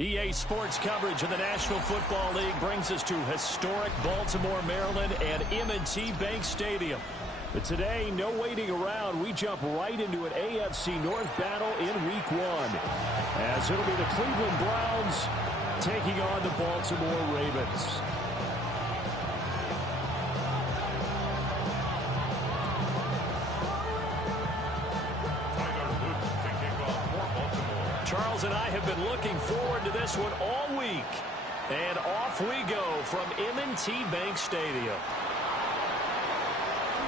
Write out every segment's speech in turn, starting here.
EA Sports coverage of the National Football League brings us to historic Baltimore, Maryland, and M&T Bank Stadium. But today, no waiting around. We jump right into an AFC North battle in Week 1. As it'll be the Cleveland Browns taking on the Baltimore Ravens. Charles and I have been looking forward to this one all week. And off we go from M&T Bank Stadium.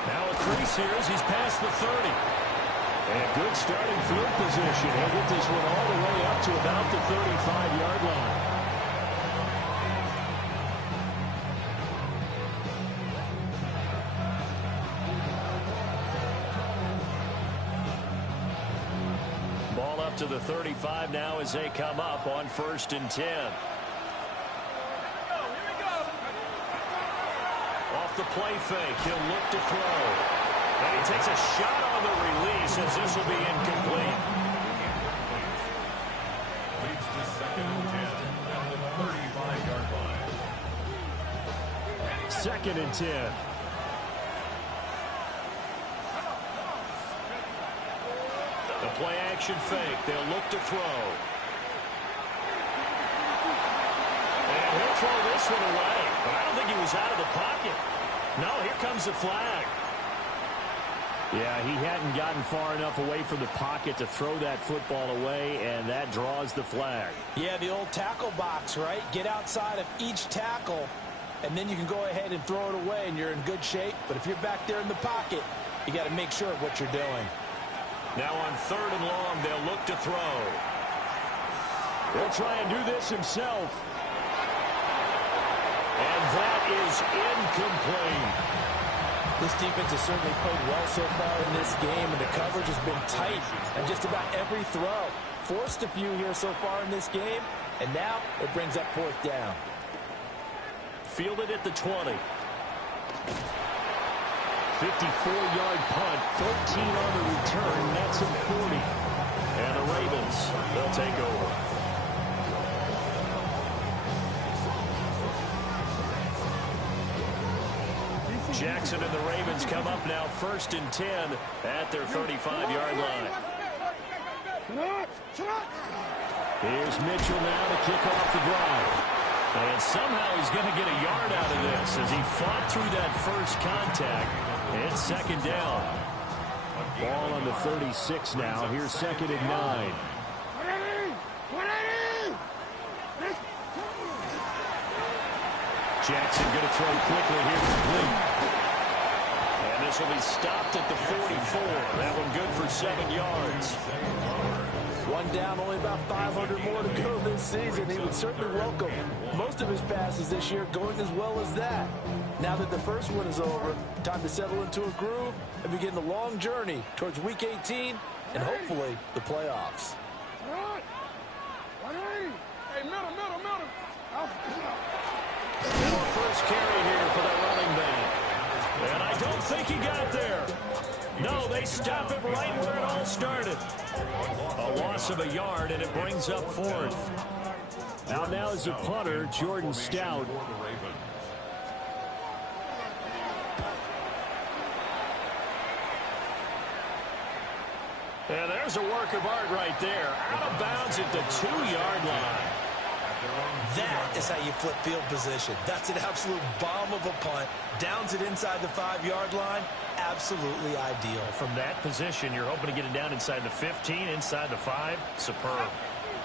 Now a crease here as he's past the 30. And good starting field position. He'll get this one all the way up to about the 35-yard line. Ball up to the 35 now as they come up on 1st and 10. Off the play fake, he'll look to throw. And he takes a shot on the release as this will be incomplete. Leads to 2nd and 10 at the 35-yard line. 2nd and 10. The play action fake. They'll look to throw. And he'll throw this one away. But I don't think he was out of the pocket. No, here comes the flag. Yeah, he hadn't gotten far enough away from the pocket to throw that football away, and that draws the flag. Yeah, the old tackle box, right? Get outside of each tackle, and then you can go ahead and throw it away, and you're in good shape. But if you're back there in the pocket, you got to make sure of what you're doing. Now on 3rd and long, they'll look to throw. He'll try and do this himself. And that is incomplete. This defense has certainly played well so far in this game, and the coverage has been tight on just about every throw. Forced a few here so far in this game, and now it brings up 4th down. Fielded at the 20. 54-yard punt, 13 on the return, nets him 40. And the Ravens, they'll take over. Jackson and the Ravens come up now 1st and 10 at their 35-yard line. Here's Mitchell now to kick off the drive. And somehow he's going to get a yard out of this as he fought through that first contact. It's 2nd down. Ball on the 36 now. Here's 2nd and 9. Jackson going to throw quickly here, complete. And this will be stopped at the 44. That one good for 7 yards. One down, only about 500 more to go this season. He would certainly welcome most of his passes this year going as well as that. Now that the first one is over, time to settle into a groove and begin the long journey towards Week 18 and hopefully the playoffs. Now first carry here for the running back. And I don't think he got there. No, they stop it right where it all started. A loss of a yard, and it brings up 4th. Now is the punter, Jordan Stout. And there's a work of art right there. Out of bounds at the 2-yard line. That is how you flip field position. That's an absolute bomb of a punt. Downs it inside the 5-yard line. Absolutely ideal. From that position, you're hoping to get it down inside the 15, inside the 5. Superb.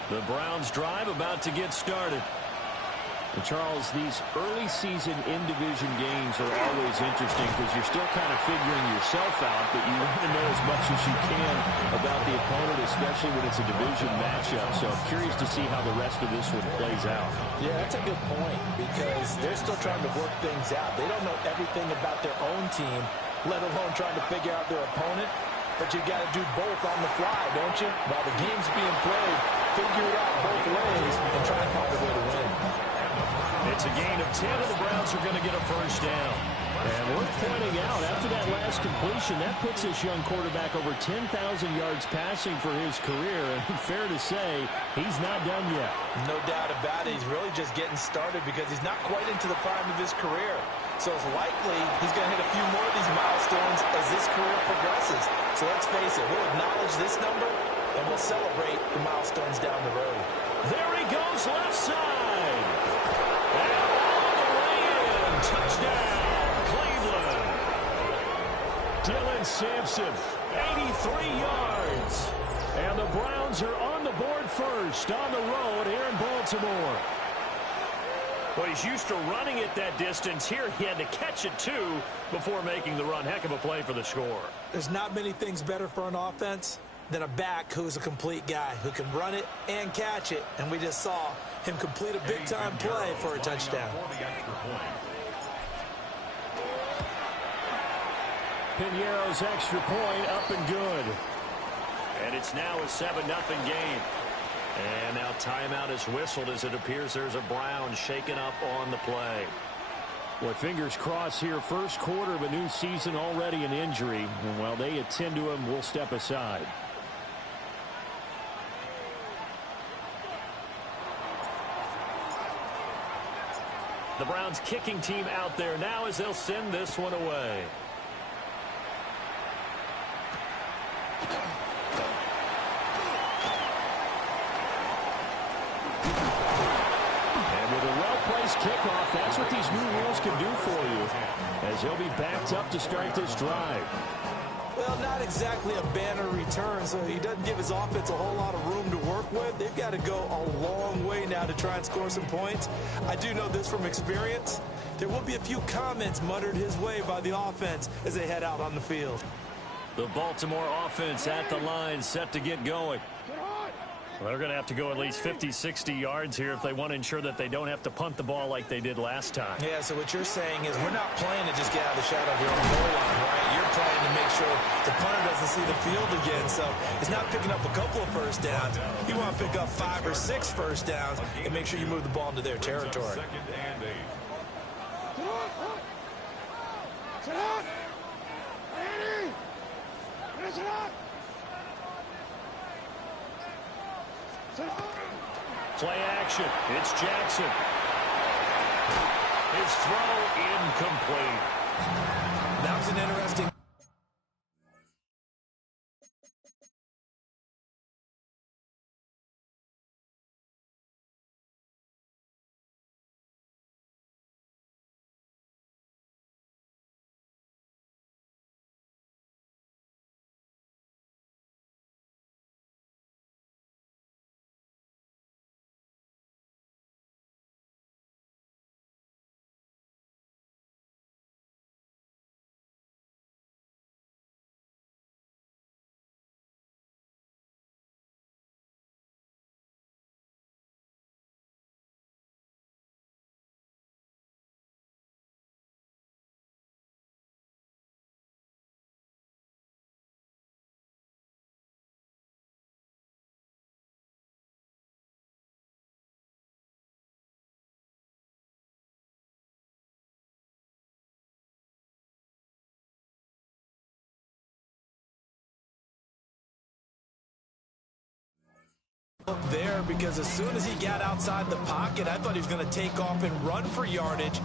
The Browns drive about to get started. And Charles, these early season in-division games are always interesting because you're still kind of figuring yourself out, but you want to know as much as you can about the opponent, especially when it's a division matchup. So I'm curious to see how the rest of this one plays out. Yeah, that's a good point because they're still trying to work things out. They don't know everything about their own team, let alone trying to figure out their opponent. But you've got to do both on the fly, don't you? While the game's being played, figure it out both ways and try to find a way to win. It's a gain of 10, and the Browns are going to get a first down. And worth pointing out, after that last completion, that puts this young quarterback over 10,000 yards passing for his career. And fair to say, he's not done yet. No doubt about it. He's really just getting started because he's not quite into the prime of his career. So it's likely he's going to hit a few more of these milestones as this career progresses. So let's face it, we'll acknowledge this number, and we'll celebrate the milestones down the road. There he goes, left side. And all the way in. Touchdown, Cleveland. Dylan Sampson, 83 yards. And the Browns are on the board first on the road here in Baltimore. Well, he's used to running it that distance. Here he had to catch it, too, before making the run. Heck of a play for the score. There's not many things better for an offense than a back who's a complete guy who can run it and catch it. And we just saw him complete a big-time play for a touchdown. Piñeiro's extra point up and good. And it's now a 7-0 game. And now timeout is whistled as it appears there's a Brown shaken up on the play. Well, fingers crossed here. First quarter of a new season, already an injury. And while they attend to him, we'll step aside. The Browns kicking team out there now as they'll send this one away. Kickoff, that's what these new rules can do for you, as he'll be backed up to start this drive. Well, not exactly a banner return, so he doesn't give his offense a whole lot of room to work with. They've got to go a long way now to try and score some points. I do know this from experience. There will be a few comments muttered his way by the offense as they head out on the field. The Baltimore offense at the line, set to get going. Well, they're going to have to go at least 50, 60 yards here if they want to ensure that they don't have to punt the ball like they did last time. Yeah, so what you're saying is we're not playing to just get out of the shadow of your own goal line, right? You're playing to make sure the punter doesn't see the field again. So it's not picking up a couple of first downs. You want to pick up 5 or 6 first downs and make sure you move the ball into their territory. Play action. It's Jackson. His throw incomplete. That was an interesting. There, because as soon as he got outside the pocket, I thought he was going to take off and run for yardage.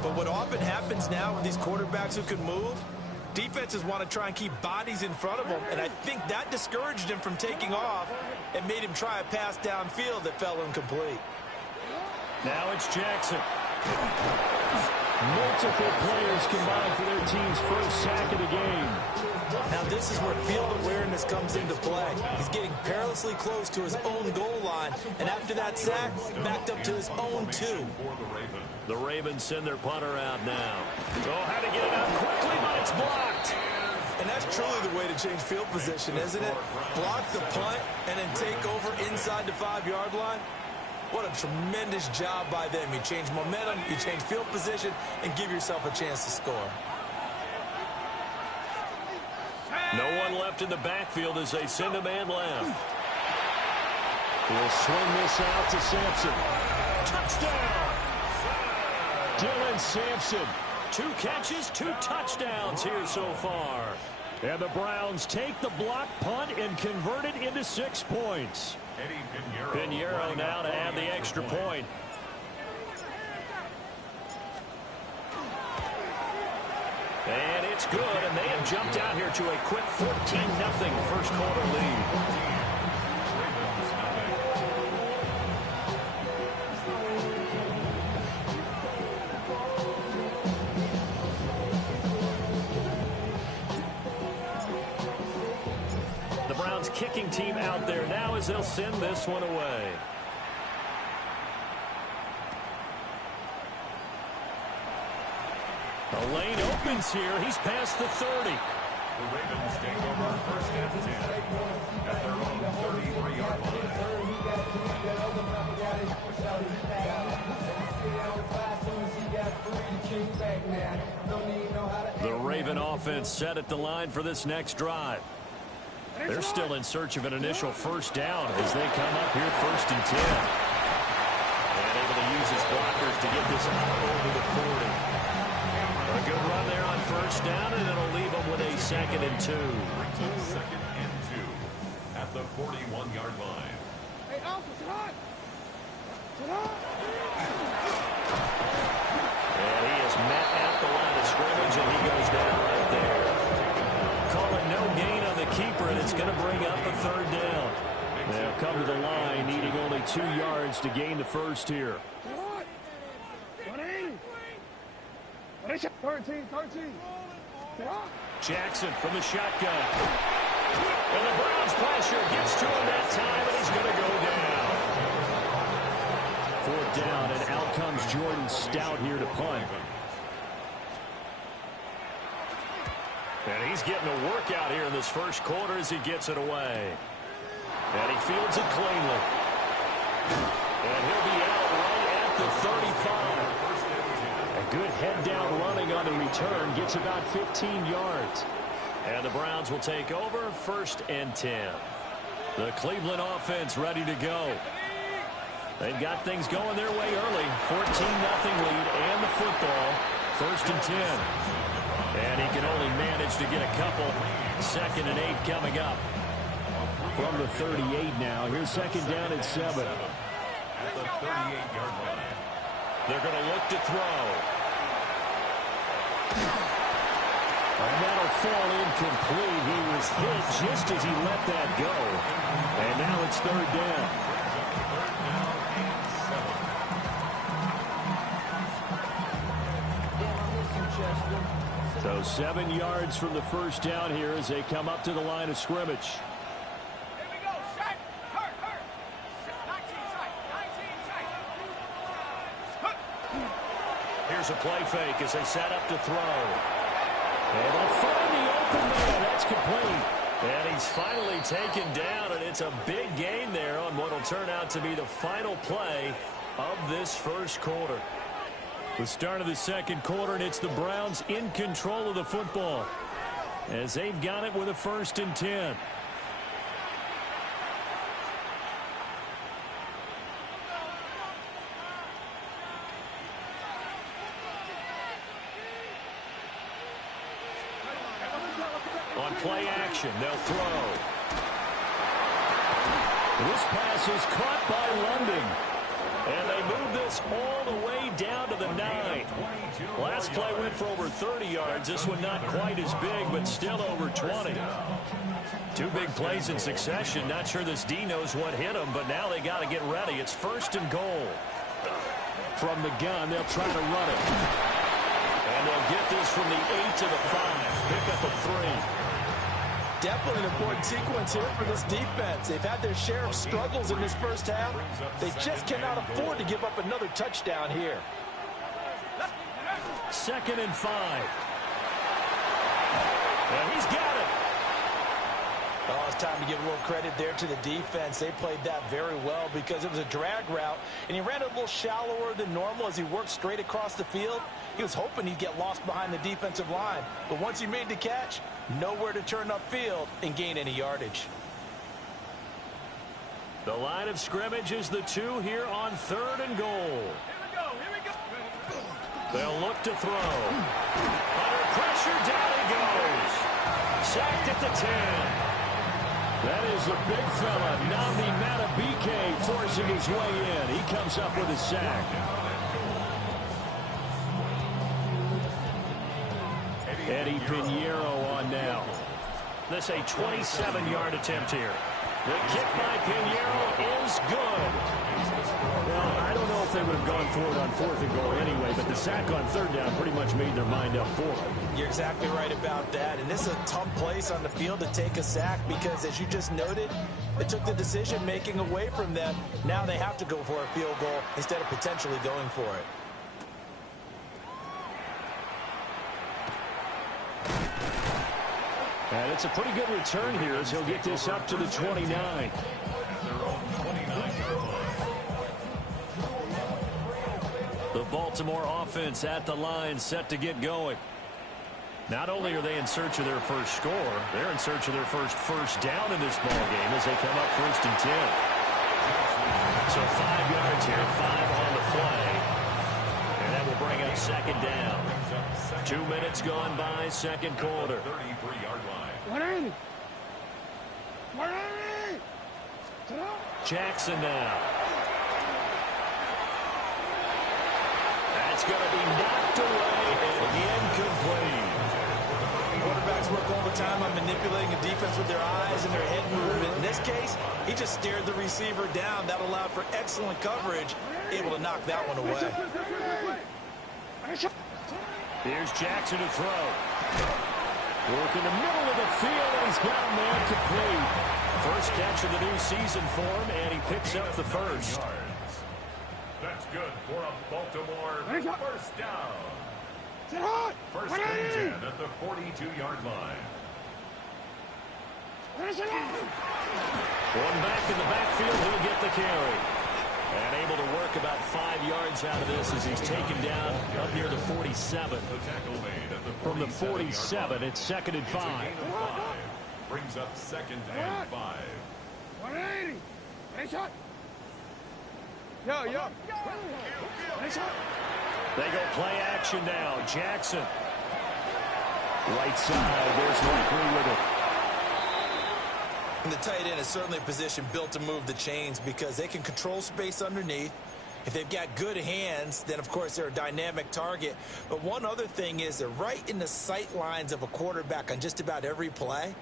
But what often happens now with these quarterbacks who can move, defenses want to try and keep bodies in front of them, and I think that discouraged him from taking off and made him try a pass downfield that fell incomplete. Now it's Jackson. Multiple players combined for their team's first sack of the game. Now this is where field awareness comes into play. He's getting perilously close to his own goal line, and after that sack, backed up to his own 2. The Ravens send their punter out now. Oh, how to get it out quickly, but it's blocked. And that's truly the way to change field position, isn't it? Block the punt and then take over inside the 5-yard line. What a tremendous job by them. You change momentum, you change field position, and give yourself a chance to score. No one left in the backfield as they send a man left. He'll swing this out to Sampson. Touchdown! Dylan Sampson, 2 catches, 2 touchdowns here so far. And the Browns take the block punt and convert it into 6 points. Pinheiro now to add the extra point. And it's good, and they have jumped out here to a quick 14-0 first quarter lead. The Browns kicking team out there now as they'll send this one away. The lane opens here. He's past the 30. The Ravens take over first and 10 at their own 33-yard line. The Raven offense set at the line for this next drive. They're still in search of an initial first down as they come up here first and 10. And able to use his blockers to get this out over the 40. A good run there on first down, and it'll leave them with a 2nd and 2. Brings up 2nd and 2 at the 41-yard line. Hey, Alpha, sit on! Sit on! And he is met at the line of scrimmage, and he goes down right there. Call it no gain on the keeper, and it's going to bring up a 3rd down. They'll come to the line, needing only 2 yards to gain the first here. 13. Jackson from the shotgun. And the Browns pressure gets to him that time, and he's going to go down. 4th down, and out comes Jordan Stout here to punt. And he's getting a workout here in this first quarter as he gets it away. And he fields it cleanly. And he'll be out right at the 35. A good head-down running on the return gets about 15 yards. And the Browns will take over 1st and 10. The Cleveland offense ready to go. They've got things going their way early. 14-0 lead and the football. 1st and 10. And he can only manage to get a couple. 2nd and 8 coming up. From the 38 now. Here's 2nd down and 7. At the 38-yard line. They're going to look to throw. And that'll fall incomplete. He was hit just as he let that go. And now it's 3rd down. So 7 yards from the first down here as they come up to the line of scrimmage. Here's a play fake as they set up to throw. And they'll find the open man. That's complete. And he's finally taken down, and it's a big gain there on what will turn out to be the final play of this first quarter. The start of the second quarter, and it's the Browns in control of the football as they've got it with a 1st and 10. On play action, they'll throw. This pass is caught by London. And they move this all the way down to the 9. Last play went for over 30 yards. This one not quite as big, but still over 20. 2 big plays in succession. Not sure this D knows what hit him, but now they got to get ready. It's 1st and goal. From the gun, they'll try to run it. And they'll get this from the 8 to the 5. Pick up a 3. Definitely an important sequence here for this defense. They've had their share of struggles in this first half. They just cannot afford to give up another touchdown here. 2nd and 5. And he's got it. Oh, it's time to give a little credit there to the defense. They played that very well because it was a drag route, and he ran a little shallower than normal as he worked straight across the field. He was hoping he'd get lost behind the defensive line, but once he made the catch, nowhere to turn upfield and gain any yardage. The line of scrimmage is the 2 here on 3rd and goal. Here we go. They'll look to throw. Under pressure, down he goes. Sacked at the 10. That is the big fella, Nnamdi Madubuike, forcing his way in. He comes up with a sack. Eddie Pinheiro on now. This a 27-yard attempt here. The kick by Pinheiro is good. Well, I don't know if they would have gone for it on 4th and goal anyway, but the sack on 3rd down pretty much made their mind up for it. You're exactly right about that, and this is a tough place on the field to take a sack because, as you just noted, it took the decision-making away from them. Now they have to go for a field goal instead of potentially going for it. And it's a pretty good return here as he'll get this up to the 29. The Baltimore offense at the line, set to get going. Not only are they in search of their first score, they're in search of their first down in this ball game as they come up 1st and 10. So 5 yards here, 5 on the play. And that will bring up 2nd down. 2 minutes gone by, 2nd quarter. 33-yard line. 180. 180. Jackson now. That's going to be knocked away and incomplete. Quarterbacks work all the time on manipulating a defense with their eyes and their head movement. In this case, he just stared the receiver down. That allowed for excellent coverage, able to knock that one away. Here's Jackson to throw. Work in the middle of the field, and he's got a man complete. First catch of the new season for him, and he picks up the first. That's good for a Baltimore first down. First and 10 at the 42-yard line. One back in the backfield, he'll get the carry. And able to work about 5 yards out of this as he's taken down up near the 47. The tackle made at the From the 47, it's 2nd and 5. Brings up 2nd and 5. 180. Nice shot. Yo. Nice shot. They go play action now. Jackson. Right side. There's Likely with it. And the tight end is certainly a position built to move the chains because they can control space underneath. If they've got good hands, then, of course, they're a dynamic target. But one other thing is they're right in the sight lines of a quarterback on just about every play.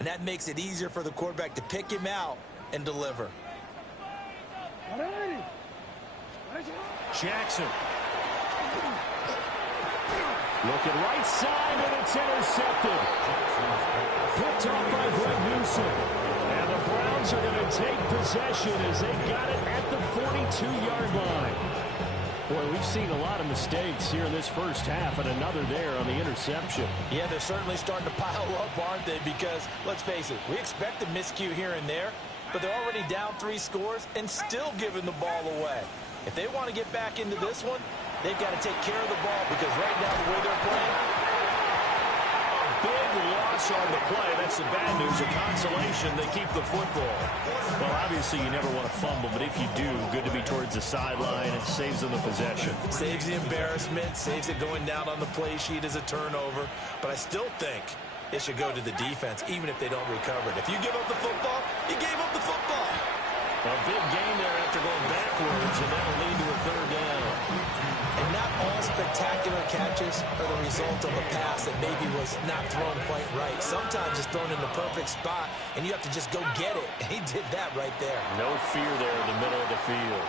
And that makes it easier for the quarterback to pick him out and deliver. 180. Jackson. Looking right side, and it's intercepted. Picked off by Greg Newsom. And the Browns are going to take possession as they got it at the 42-yard line. Boy, we've seen a lot of mistakes here in this first half, and another there on the interception. Yeah, they're certainly starting to pile up, aren't they? Because, let's face it, we expect a miscue here and there, but they're already down 3 scores and still giving the ball away. If they want to get back into this one, they've got to take care of the ball because right now the way they're playing, a big loss on the play. That's the bad news. A consolation, they keep the football. Well, obviously you never want to fumble, but if you do, good to be towards the sideline. It saves them the possession. saves the embarrassment, saves it going down on the play sheet as a turnover. But I still think it should go to the defense, even if they don't recover it. If you give up the football, you gave up the football. A big gain there after going backwards, and that'll lead to a 3rd down. And not all spectacular catches are the result of a pass that maybe was not thrown quite right. Sometimes it's thrown in the perfect spot, and you have to just go get it. And he did that right there. No fear there in the middle of the field.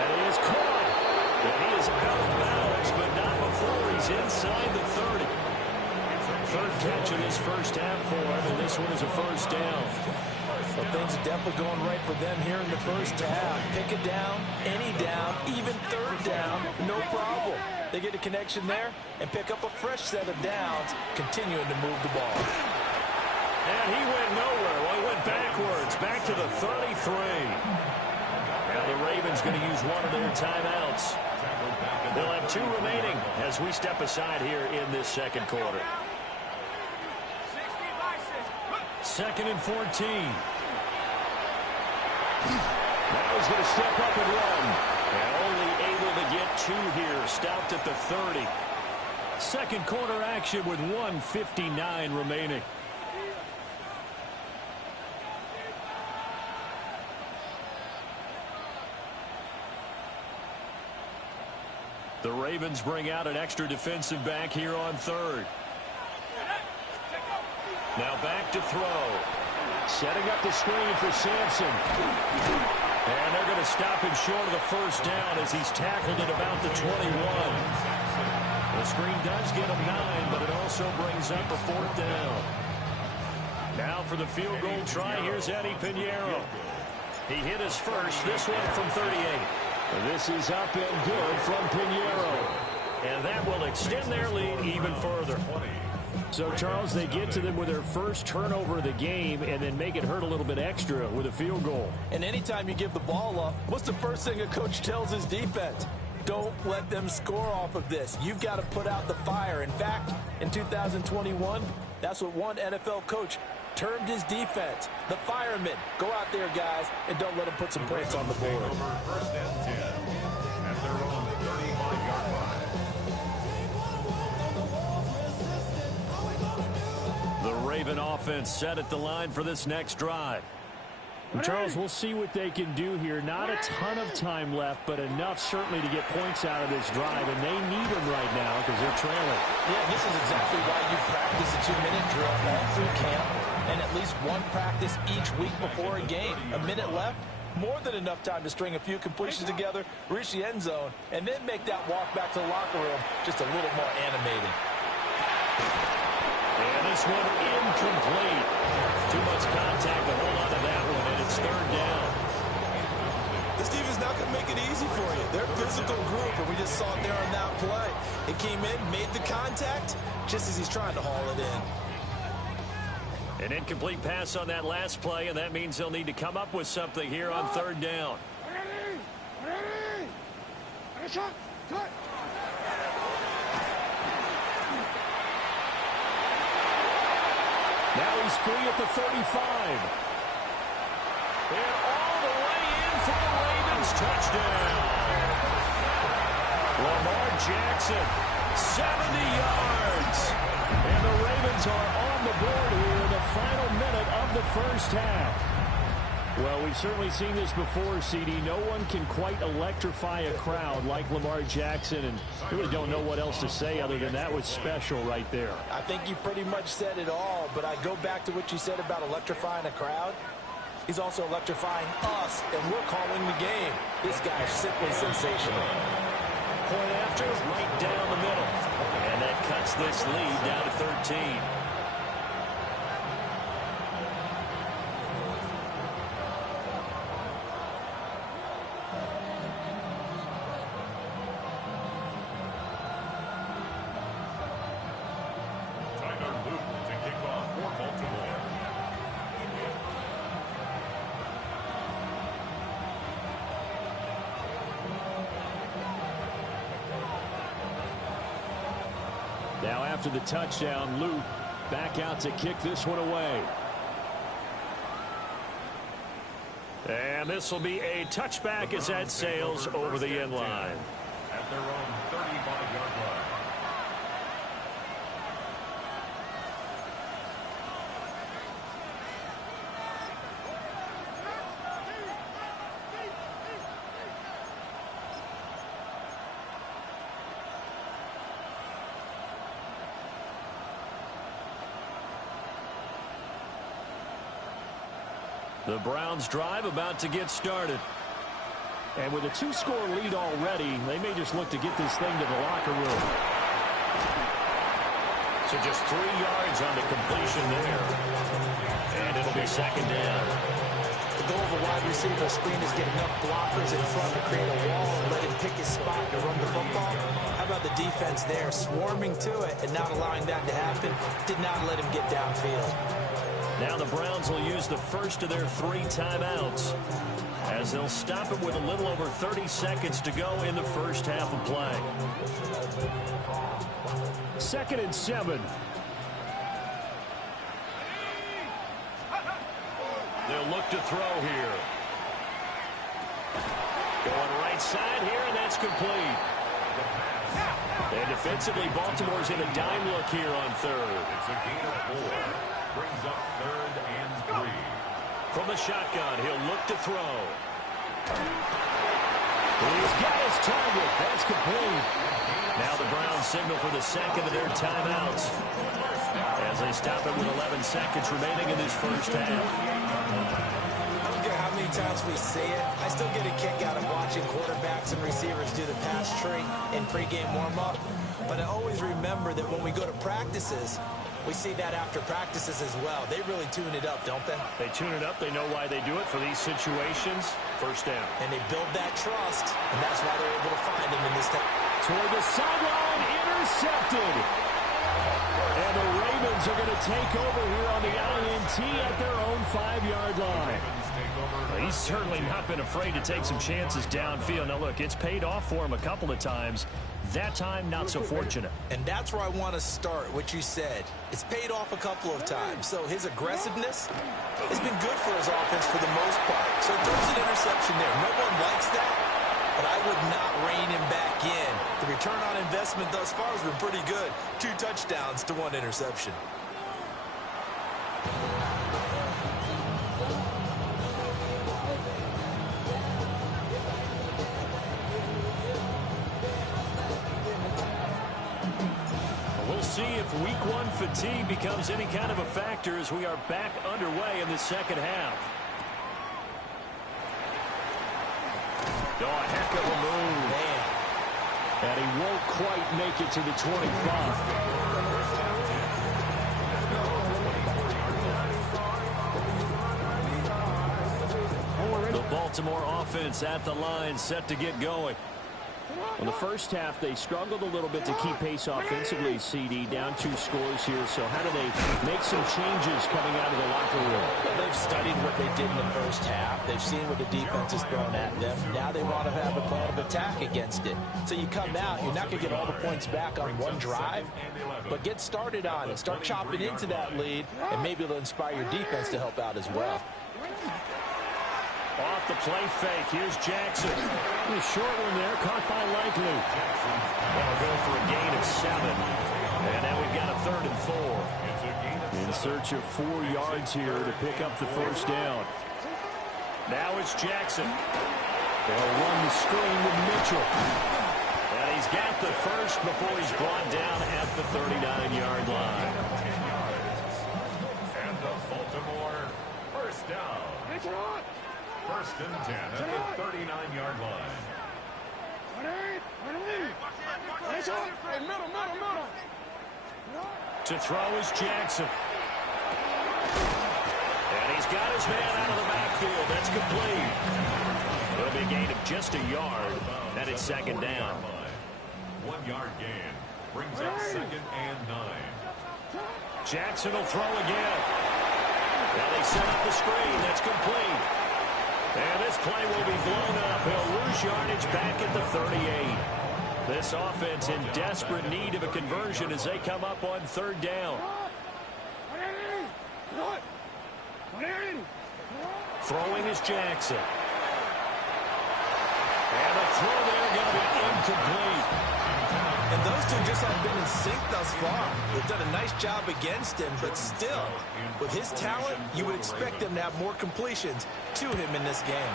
And he is caught. And he is out of bounds, but not before he's inside the 30. 3rd catch of this first half for him, and this one is a first down. Well, things are definitely going right for them here in the first half. Pick it down, any down, even 3rd down, no problem. They get a connection there and pick up a fresh set of downs, continuing to move the ball. And he went nowhere. Well, he went backwards, back to the 33. Now the Ravens going to use one of their timeouts. They'll have 2 remaining as we step aside here in this 2nd quarter. 2nd and 14. That was going to step up and run. And only able to get 2 here. Stopped at the 30. Second quarter action with 1:59 remaining. The Ravens bring out an extra defensive back here on third. Now back to throw. Setting up the screen for Sampson. And they're going to stop him short of the first down as he's tackled at about the 21. The screen does get him 9, but it also brings up a 4th down. Now for the field goal try, here's Eddie Pinheiro. He hit his first, this one from 38. This is up and good from Pinheiro. And that will extend their lead even further. So, Charles, they get to them with their first turnover of the game and then make it hurt a little bit extra with a field goal. And anytime you give the ball up, what's the first thing a coach tells his defense? Don't let them score off of this. You've got to put out the fire. In fact, in 2021, that's what one NFL coach termed his defense. The firemen. Go out there, guys, and don't let them put some points on the board. First and 10 at their own 35-yard line. The Raven offense set at the line for this next drive. And Charles, we'll see what they can do here. Not a ton of time left, but enough certainly to get points out of this drive, and they need them right now because they're trailing. Yeah, this is exactly why you practice a 2-minute drill all through camp and at least one practice each week before a game. A minute left, more than enough time to string a few completions together, reach the end zone, and then make that walk back to the locker room just a little more animated. And this one incomplete. Too much contact to hold on to that one, and it's 3rd down. This defense not going to make it easy for you. They're a physical group, and we just saw it there on that play. It came in, made the contact, just as he's trying to haul it in. An incomplete pass on that last play, and that means they'll need to come up with something here on 3rd down. Now he's free at the 35. And all the way in for the Ravens touchdown. Lamar Jackson, 70 yards. And the Ravens are on the board here in the final minute of the first half. Well, we've certainly seen this before, CD. No one can quite electrify a crowd like Lamar Jackson, and really don't know what else to say other than that was special right there. I think you pretty much said it all, but I go back to what you said about electrifying a crowd. He's also electrifying us, and we're calling the game. This guy is simply sensational. Point after, right down the middle. And that cuts this lead down to 13. Now after the touchdown, Luke back out to kick this one away. And this will be a touchback as that sails over the end line. At their own 35-yard line. The Browns drive about to get started. And with a 2-score lead already, they may just look to get this thing to the locker room. So just 3 yards on the completion there. And it'll be 2nd down. The goal of a wide receiver screen is get enough blockers in front to create a wall and let him pick his spot to run the football. How about the defense there, swarming to it and not allowing that to happen? Did not let him get downfield. Now the Browns will use the first of their 3 timeouts as they'll stop him with a little over 30 seconds to go in the first half of play. 2nd and 7. They'll look to throw here. Going right side here, and that's complete. And defensively, Baltimore's in a dime look here on third. It's a gain of 4. Brings up 3rd and 3. From the shotgun, he'll look to throw. He's got his target. That's complete. Now the Browns signal for the second of their timeouts as they stop it with 11 seconds remaining in this first half. I don't care how many times we see it. I still get a kick out of watching quarterbacks and receivers do the pass tree in pregame warm-up. But I always remember that when we go to practices, we see that after practices as well. They really tune it up, don't they? They tune it up. They know why they do it for these situations. First down. And they build that trust, and that's why they're able to find him in this time. Toward the sideline, intercepted. And the Ravens are going to take over here on the INT at their own 5-yard line. He's certainly not been afraid to take some chances downfield. Now, look, it's paid off for him a couple of times. That time, not so fortunate. And that's where I want to start, what you said. It's paid off a couple of times. So his aggressiveness has been good for his offense for the most part. So there's an interception there. No one likes that, but I would not rein him back in. The return on investment thus far has been pretty good. 2 touchdowns to 1 interception. See if week 1 fatigue becomes any kind of a factor as we are back underway in the second half. Oh, a heck of a move. Man. And he won't quite make it to the 25. The Baltimore offense at the line, set to get going. In the first half, they struggled a little bit to keep pace offensively, CD, down 2 scores here. So how do they make some changes coming out of the locker room? They've studied what they did in the first half. They've seen what the defense has thrown at them. Now they want to have a plan of attack against it. So you come out, you're not going to get all the points back on one drive, but get started on it. Start chopping into that lead, and maybe it'll inspire your defense to help out as well. Off the play fake. Here's Jackson. A short one there, caught by Likely. That'll go for a gain of 7. And now we've got a 3rd and 4. In search of 4 yards here to pick up the first down. Now it's Jackson. They'll run the screen with Mitchell. And he's got the first before he's brought down at the 39-yard line. And the Baltimore first down. First and 10 at the 39-yard line. To throw is Jackson. And he's got his man out of the backfield. That's complete. It'll be a gain of just a yard. And it's second down. 1-yard gain. Brings up 2nd and 9. Jackson will throw again. Now they set up the screen. That's complete. And this play will be blown up. He'll lose yardage back at the 38. This offense in desperate need of a conversion as they come up on 3rd down. Throwing is Jackson. And the throw there going to be incomplete. And those two just haven't been in sync thus far. They've done a nice job against him, but still, with his talent, you would expect them to have more completions to him in this game.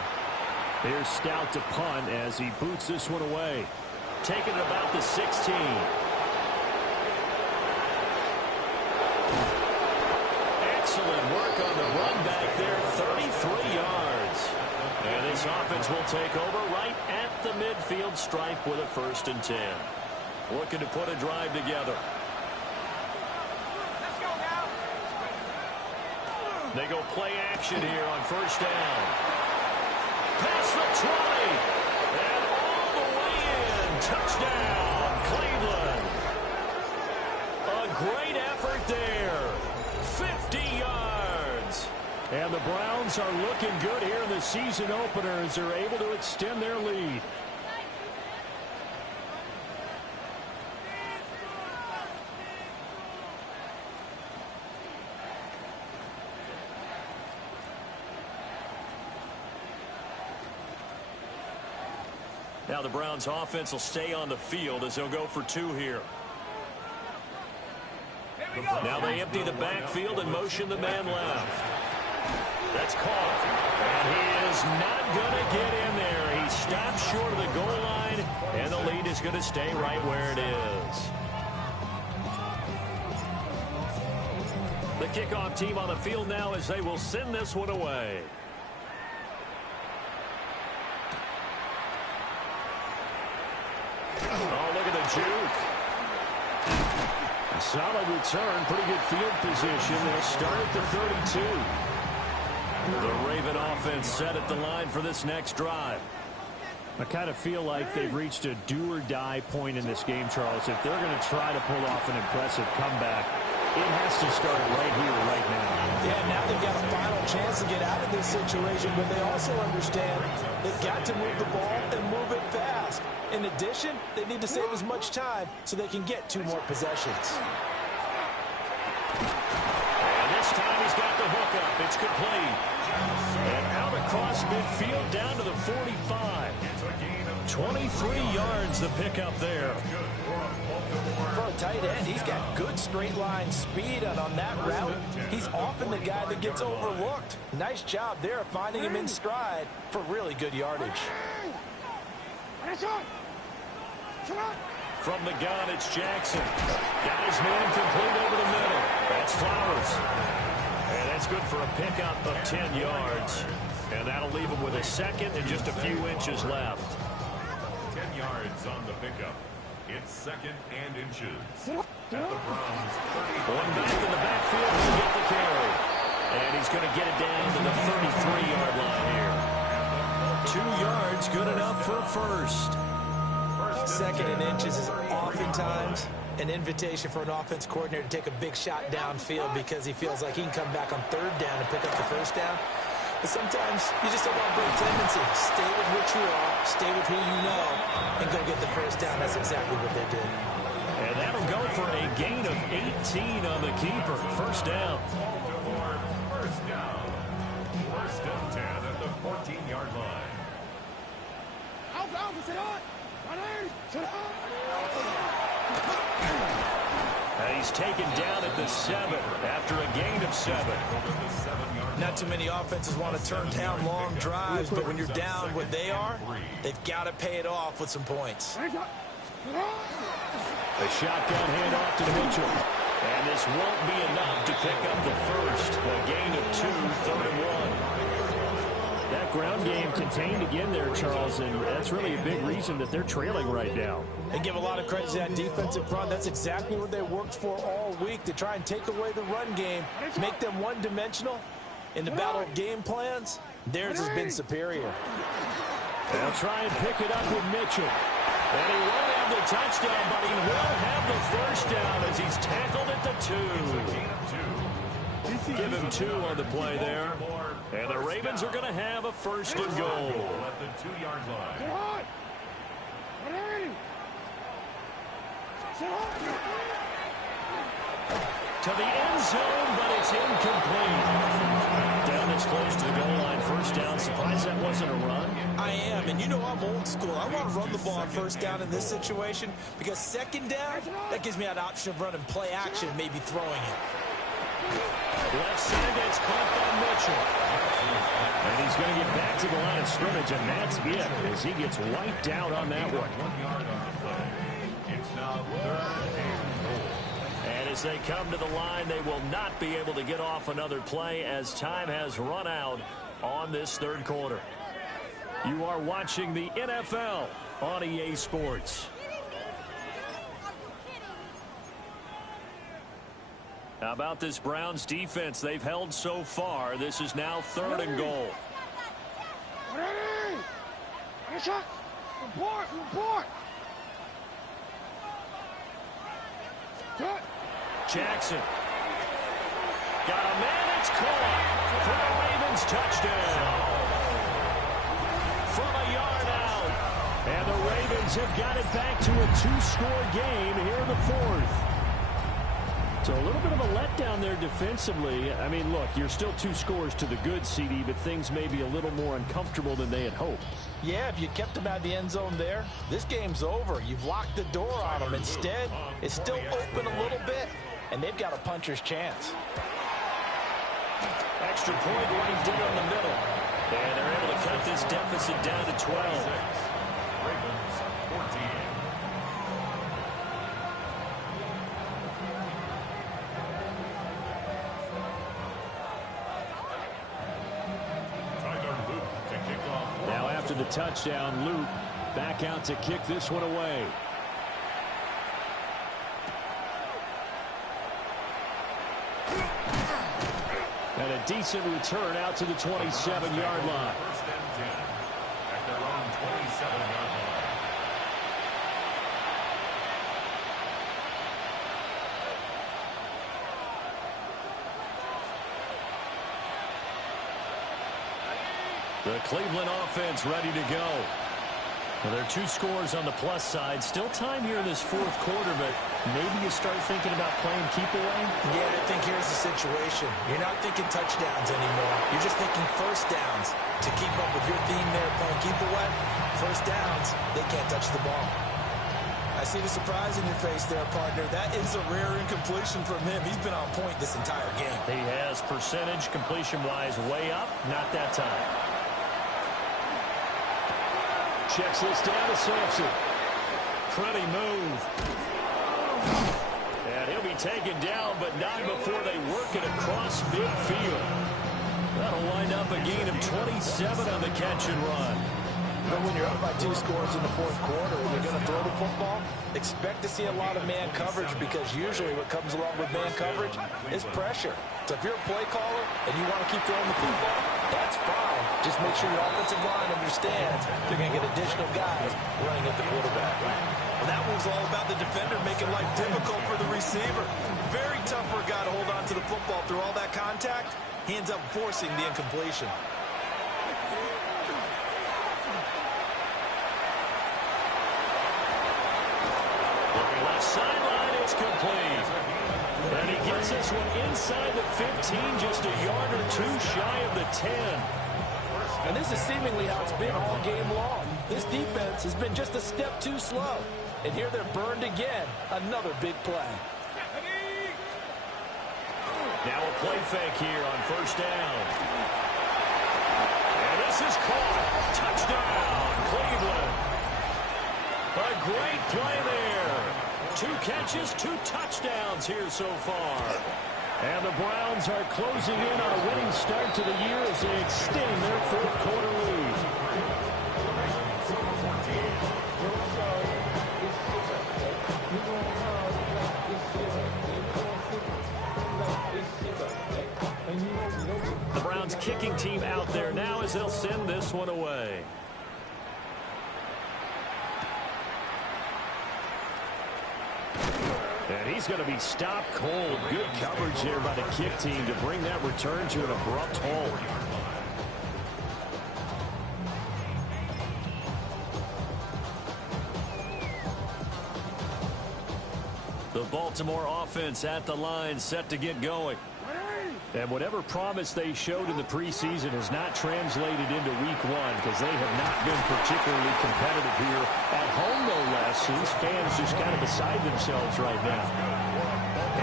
Here's Stout to punt as he boots this one away. Taking it about the 16. Excellent work on the run back there, 33 yards. And this offense will take over right at the midfield stripe with a 1st and 10. Looking to put a drive together. They go play action here on 1st down. Past the 20. And all the way in. Touchdown, Cleveland. A great effort there. 50 yards. And the Browns are looking good here in the season opener as they're able to extend their lead. Now the Browns offense will stay on the field as they'll go for 2 here. Now they empty the backfield and motion the man left. That's caught. And he is not going to get in there. He stops short of the goal line, and the lead is going to stay right where it is. The kickoff team on the field now as they will send this one away. Oh, look at the juke. A solid return, pretty good field position. They'll start at the 32. The Raven offense set at the line for this next drive. I kind of feel like they've reached a do-or-die point in this game, Charles. If they're going to try to pull off an impressive comeback, it has to start right here, right now. Yeah, now they've got a final chance to get out of this situation, but they also understand they've got to move the ball and move it fast. In addition, they need to save as much time so they can get 2 more possessions. And this time he's got the hook up. It's complete. And out across midfield down to the 45. 23 yards the pickup there. For a tight end, he's got good straight line speed, and on that route, he's often the guy that gets overlooked. Nice job there of finding him in stride for really good yardage. From the gun, it's Jackson. Got his man complete over the middle. That's Flowers. And that's good for a pickup of 10 yards. And that'll leave him with a second and just a few inches left. 10 yards on the pickup. It's 2nd and inches. At the Browns' 30. One back in the backfield to get the carry. And he's going to get it down to the 33-yard line here. 2 yards, good enough for a first. 2nd and inches is oftentimes an invitation for an offense coordinator to take a big shot downfield because he feels like he can come back on 3rd down and pick up the first down. But sometimes you just don't want to break tendency. Stay with what you are, stay with who you know, and go get the first down. That's exactly what they did. And that'll go for a gain of 18 on the keeper. First down. First down. 1st and 10 at the 14-yard line. Alpha, sit on! He's taken down at the 7 after a gain of 7. Not too many offenses want to turn down long drives, but when you're down what they are, they've got to pay it off with some points. A shotgun handoff to Mitchell. And this won't be enough to pick up the first. A gain of 2, 3rd and 1. That ground game contained again there, Charles, and that's really a big reason that they're trailing right now. They give a lot of credit to that defensive front. That's exactly what they worked for all week, to try and take away the run game, make them one-dimensional. In the battle of game plans, theirs has been superior. They'll try and pick it up with Mitchell. And he won't have the touchdown, but he will have the first down as he's tackled at the 2. Give him 2 on the play there. And the Ravens are going to have a 1st and goal. At the 2-yard line. To the end zone, but it's incomplete. Down this close to the goal line. First down. Surprised that wasn't a run. I am, and you know I'm old school. I want to run the ball on 1st down in this situation because 2nd down, that gives me that option of running play action, maybe throwing it. Left side, that's caught by Mitchell. And he's going to get back to the line of scrimmage, and that's it as he gets wiped out on that one. 1 yard on the play. It's now 3rd and goal. And as they come to the line, they will not be able to get off another play as time has run out on this 3rd quarter. You are watching the NFL on EA Sports. How about this Browns defense? They've held so far. This is now 3rd and goal. Jackson. Got a man, it's caught for the Ravens touchdown. From a yard out. And the Ravens have got it back to a 2-score game here in the 4th. So a little bit of a letdown there defensively. I mean, look, you're still 2 scores to the good, CD, but things may be a little more uncomfortable than they had hoped. Yeah, if you kept them out of the end zone there, this game's over. You've locked the door on them. Instead, it's still open a little bit, and they've got a puncher's chance. Extra point right down the middle. And they're able to cut this deficit down to 12. Ravens 14. Now after the touchdown, Luke back out to kick this one away. And a decent return out to the 27-yard line. First and 10 at their own 27-yard line. The Cleveland offense ready to go. Well, there are 2 scores on the plus side. Still time here in this 4th quarter, but maybe you start thinking about playing keep away? Yeah, I think here's the situation. You're not thinking touchdowns anymore. You're just thinking first downs. To keep up with your theme there, playing keep away, first downs, they can't touch the ball. I see the surprise in your face there, partner. That is a rare incompletion from him. He's been on point this entire game. He has percentage completion-wise way up. Not that time. Checks this down to Sampson. Pretty move. And he'll be taken down, but not before they work it across midfield. That'll wind up a gain of 27 on the catch and run. But when you're up by 2 scores in the 4th quarter and you're going to throw the football, expect to see a lot of man coverage, because usually what comes along with man coverage is pressure. So if you're a play caller and you want to keep throwing the football, that's fine. Just make sure your offensive line understands they're going to get additional guys running at the quarterback. Well, that one's all about the defender making life difficult for the receiver. Very tough for a guy to hold on to the football through all that contact. He ends up forcing the incompletion. Left sideline, it's complete. And he gets this one inside the 15, just a yard or 2 shy of the 10. And this is seemingly how it's been all game long. This defense has been just a step too slow. And here they're burned again. Another big play. Now a play fake here on first down. And this is caught. Touchdown, Cleveland. A great play there. 2 catches, 2 touchdowns here so far. And the Browns are closing in on a winning start to the year as they extend their 4th quarter lead. The Browns kicking team out there now as they'll send this one away. And he's going to be stopped cold. Good coverage here by the kick team to bring that return to an abrupt halt. The Baltimore offense at the line, set to get going. And whatever promise they showed in the preseason has not translated into week 1, because they have not been particularly competitive here at home, no less. These fans just kind of beside themselves right now.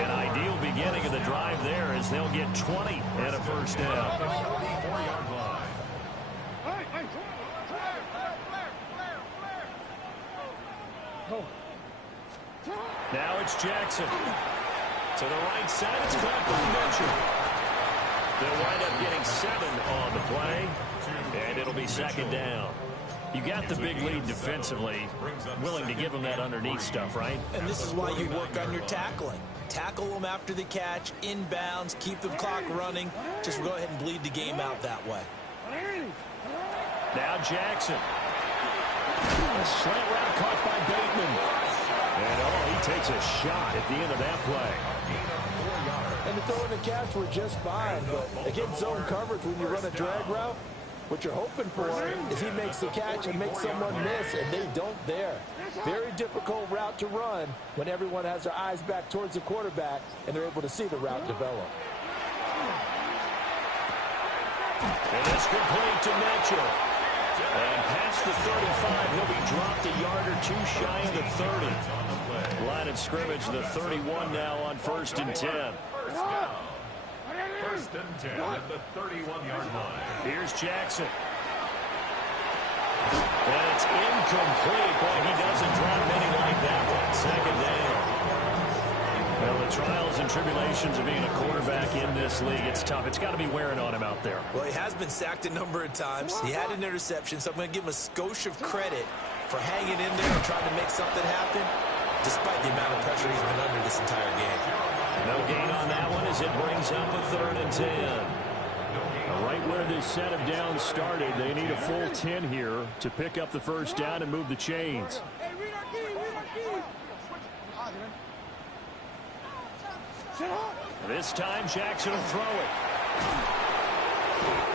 An ideal beginning of the drive there as they'll get 20 and a first down. Now it's Jackson. To the right side, it's caught by Mitchell. They'll wind up getting 7 on the play, and it'll be second down. You got the big lead defensively, willing to give them that underneath stuff, right? And this is why you work on your tackling. Tackle them after the catch, inbounds, keep the clock running. Just go ahead and bleed the game out that way. Now Jackson. A slant route caught by Bateman. And, he takes a shot at the end of that play. And the throw and the catch were just fine, but against zone coverage when you run a drag route, What you're hoping for is he makes the catch and makes someone miss, and they don't there. Very difficult route to run when everyone has their eyes back towards the quarterback and they're able to see the route develop. And it's complete to Mitchell. And past the 35, he'll be dropped a yard or two shy of the 30. Line of scrimmage, the 31 now on 1st and 10. First and 10 at the 31-yard line. Here's Jackson. And it's incomplete. Boy, he doesn't drop many like that one. 2nd down. Well, the trials and tribulations of being a quarterback in this league, it's tough. It's got to be wearing on him out there. Well, he has been sacked a number of times. He had an interception, so I'm going to give him a skosh of credit for hanging in there and trying to make something happen, despite the amount of pressure he's been under this entire game. No gain on that one as it brings up a 3rd and 10. Right where this set of downs started, they need a full 10 here to pick up the 1st down and move the chains. This time Jackson will throw it.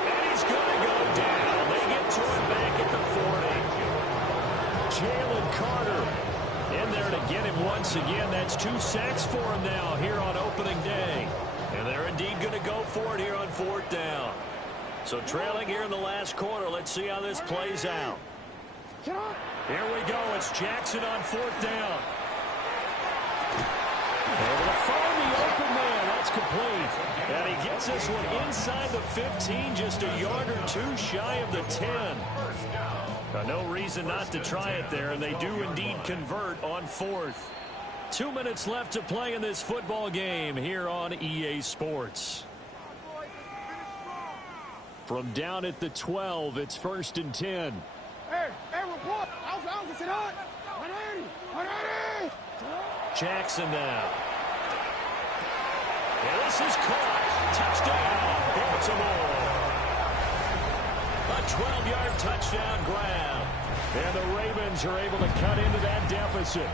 And he's going to go down. They get to him back at the 40. Jalen Carter in there to get him once again. That's 2 sacks for him now here on opening day. And they're indeed going to go for it here on 4th down. So trailing here in the last quarter. Let's see how this plays out. Here we go. It's Jackson on 4th down. Able to find the open man. That's complete. And he gets this one inside the 15, just a yard or two shy of the 10. No reason not to try it there, and they do indeed convert on 4th. 2 minutes left to play in this football game here on EA Sports. From down at the 12, it's 1st and 10. Hey, report. Alpha, sit on. 180. Jackson now. And this is caught. Touchdown, Baltimore. A 12-yard touchdown grab. And the Ravens are able to cut into that deficit.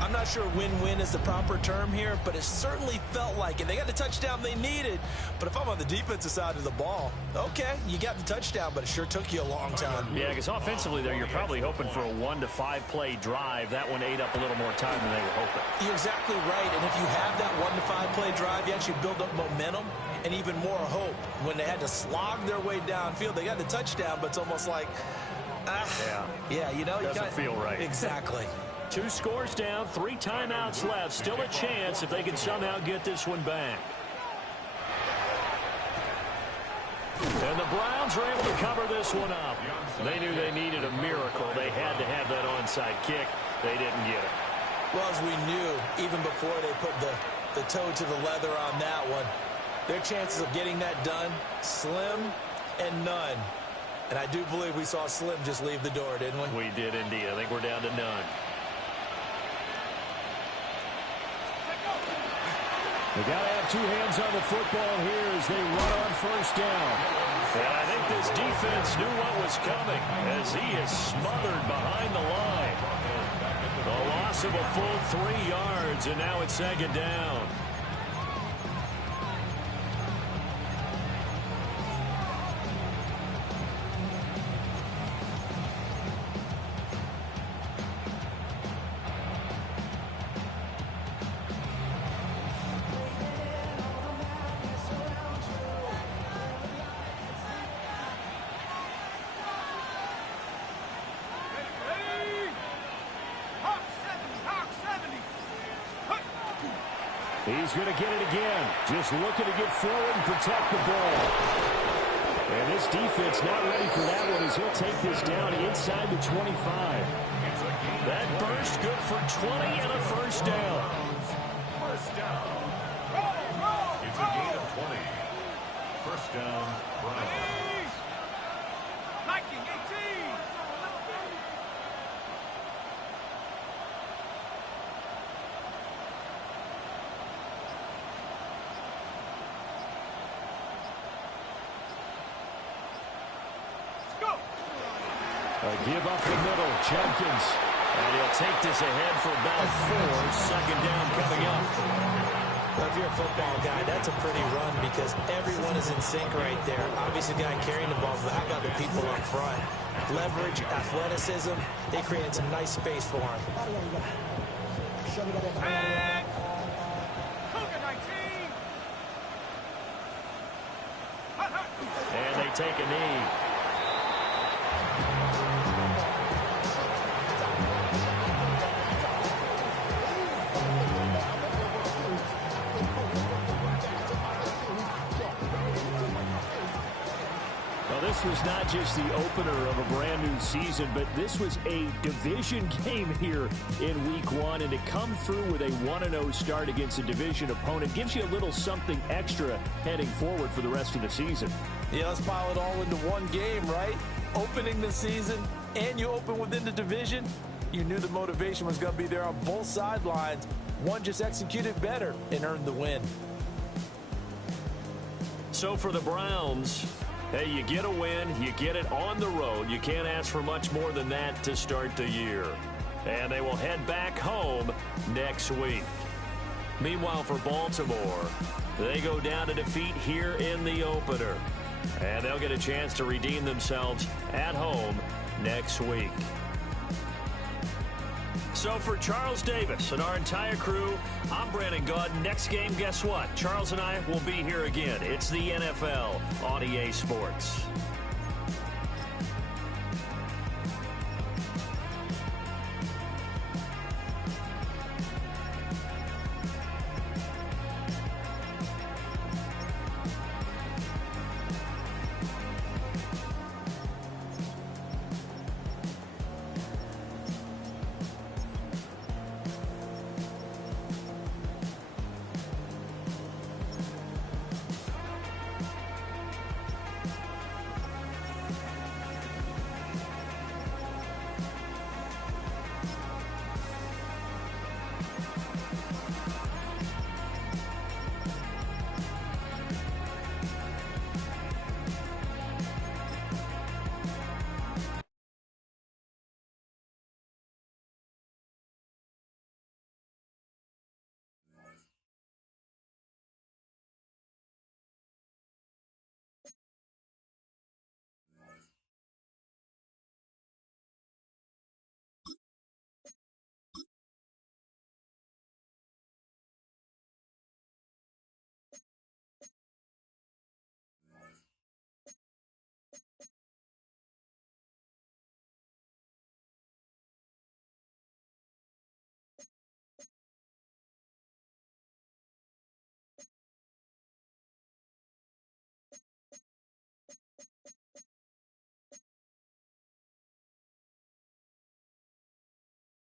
I'm not sure win-win is the proper term here, but it certainly felt like it. They got the touchdown they needed, but if I'm on the defensive side of the ball, okay, you got the touchdown, but it sure took you a long time. Yeah, because offensively there, you're probably hoping for a 1 to 5 play drive. That one ate up a little more time than they were hoping. You're exactly right, and if you have that 1 to 5 play drive, you actually build up momentum and even more hope. When they had to slog their way downfield, they got the touchdown, but it's almost like, yeah, you know, doesn't feel right. Exactly. 2 scores down, 3 timeouts left. Still a chance if they can somehow get this one back. And the Browns are able to cover this one up. They knew they needed a miracle. They had to have that onside kick. They didn't get it. Well, as we knew, even before they put the toe to the leather on that one, their chances of getting that done, slim and none. And I do believe we saw Slim just leave the door, didn't we? We did indeed. I think we're down to none. They got to have 2 hands on the football here as they run on 1st down. And I think this defense knew what was coming as he is smothered behind the line. The loss of a full 3 yards, and now it's 2nd down. He's going to get it again. Just looking to get forward and protect the ball. And this defense not ready for that one as he'll take this down inside the 25. That burst good for 20 and a 1st down. First down. It's a gain of 20. 1st down, Browns. Viking 18. A give up the middle, Jenkins. And he'll take this ahead for about 4. 2nd down coming up. Well, if you're a football guy, that's a pretty run because everyone is in sync right there. Obviously, the guy carrying the ball, but how about the people up front? Leverage, athleticism, they created some nice space for him. And they take a knee. This was not just the opener of a brand new season, but this was a division game here in week 1. And to come through with a 1-0 start against a division opponent gives you a little something extra heading forward for the rest of the season. Yeah, let's pile it all into one game, right? Opening the season, and you open within the division. You knew the motivation was going to be there on both sidelines. One just executed better and earned the win. So for the Browns, hey, you get a win, you get it on the road. You can't ask for much more than that to start the year. And they will head back home next week. Meanwhile, for Baltimore, they go down to defeat here in the opener. And they'll get a chance to redeem themselves at home next week. So for Charles Davis and our entire crew, I'm Brandon Gaudin. Next game, guess what? Charles and I will be here again. It's the NFL on EA Sports.